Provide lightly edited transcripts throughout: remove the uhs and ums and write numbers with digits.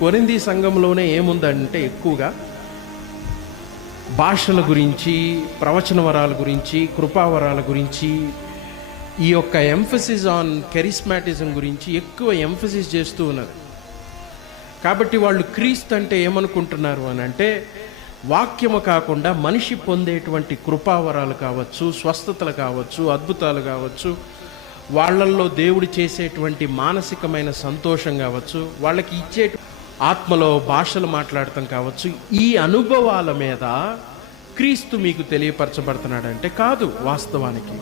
కొరింథీ సంఘంలోనే ఏముందంటే ఎక్కువగా భాషల గురించి, ప్రవచన వరాల గురించి, కృపావరాల గురించి, ఈ యొక్క ఎంఫసిస్ ఆన్ కెరిస్మాటిజం గురించి ఎక్కువ ఎంఫసిస్ చేస్తూ ఉన్నారు. కాబట్టి వాళ్ళు క్రీస్తు అంటే ఏమనుకుంటున్నారు అని అంటే, వాక్యము కాకుండా మనిషి పొందేటువంటి కృపావరాలు కావచ్చు, స్వస్థతలు కావచ్చు, అద్భుతాలు కావచ్చు, వాళ్ళల్లో దేవుడు చేసేటువంటి మానసికమైన సంతోషం కావచ్చు, వాళ్ళకి ఇచ్చే ఆత్మలో భాషలు మాట్లాడటం కావచ్చు, ఈ అనుభవాల మీద క్రీస్తు మీకు తెలియపరచబడుతున్నాడంటే కాదు. వాస్తవానికి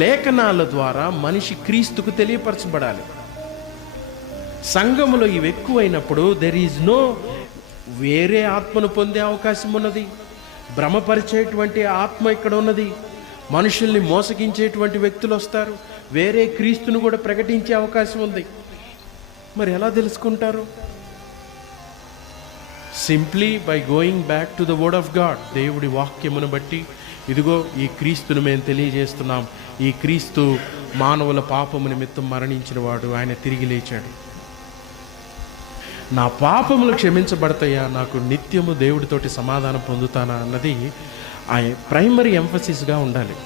లేఖనాల ద్వారా మనిషి క్రీస్తుకు తెలియపరచబడాలి. సంఘములో ఇవి ఎక్కువైనప్పుడు దెర్ ఈజ్ నో వేరే ఆత్మను పొందే అవకాశం ఉన్నది. భ్రమపరిచేటువంటి ఆత్మ ఇక్కడ ఉన్నది. మనుషుల్ని మోసగించేటువంటి వ్యక్తులు వస్తారు. వేరే క్రీస్తును కూడా ప్రకటించే అవకాశం ఉంది. మరి ఎలా తెలుసుకుంటారు? Simply by going back to the word of God. దేవుడి వాక్యమును బట్టి ఇదిగో ఈ క్రీస్తును మేము తెలియజేస్తున్నాం. ఈ క్రీస్తు మానవుల పాపము నిమిత్తం మరణించిన వాడు, ఆయన తిరిగి లేచాడు. నా పాపములు క్షమించబడతాయా, నాకు నిత్యము దేవుడితోటి సమాధానం పొందుతానా అన్నది ఆ ప్రైమరీ ఎంఫసిస్గా ఉండాలి.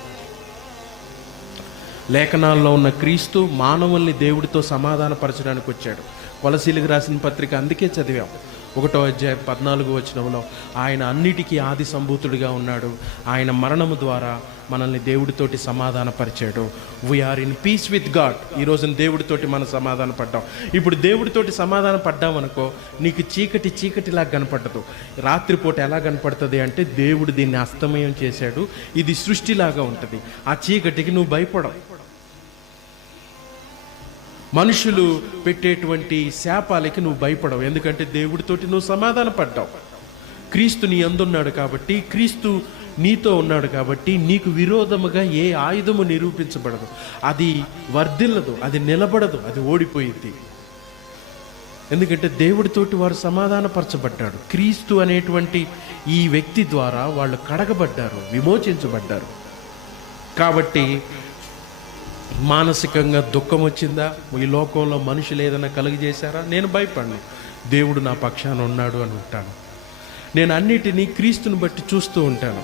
లేఖనాల్లో ఉన్న క్రీస్తు మానవుల్ని దేవుడితో సమాధానపరచడానికి వచ్చాడు. కొలసీలకు రాసిన పత్రిక అందుకే చదివాం. 1వ అధ్యాయం 14వ వచనంలో ఆయన అన్నిటికీ ఆది సంభూతుడిగా ఉన్నాడు. ఆయన మరణము ద్వారా మనల్ని దేవుడితోటి సమాధానపరిచాడు. We are in peace with God. ఈరోజు దేవుడితోటి మనం సమాధాన పడ్డాం. ఇప్పుడు దేవుడితోటి సమాధాన పడ్డామనుకో, నీకు చీకటిలా కనపడదు. రాత్రిపూట ఎలా కనపడుతుంది అంటే, దేవుడు దీన్ని అస్తమయం చేశాడు, ఇది సృష్టిలాగా ఉంటుంది. ఆ చీకటికి నువ్వు భయపడవు. మనుషులు పెట్టేటువంటి శాపాలకి నువ్వు భయపడవు. ఎందుకంటే దేవుడితోటి నువ్వు సమాధాన పడ్డావు. క్రీస్తు నీ అందున్నాడు కాబట్టి, క్రీస్తు నీతో ఉన్నాడు కాబట్టి నీకు విరోధముగా ఏ ఆయుధము నిరూపించబడదు. అది వర్ధిల్లదు, అది నిలబడదు, అది ఓడిపోయింది. ఎందుకంటే దేవుడితోటి వారు సమాధానపరచబడ్డాడు. క్రీస్తు అనేటువంటి ఈ వ్యక్తి ద్వారా వాళ్ళు కడగబడ్డారు, విమోచించబడ్డారు. కాబట్టి మానసికంగా దుఃఖం వచ్చిందా, ఈ లోకంలో మనుషులు ఏదైనా కలుగజేశారా, నేను భయపడను. దేవుడు నా పక్షాన ఉన్నాడు అని ఉంటాను. నేను అన్నిటినీ క్రీస్తుని బట్టి చూస్తూ ఉంటాను.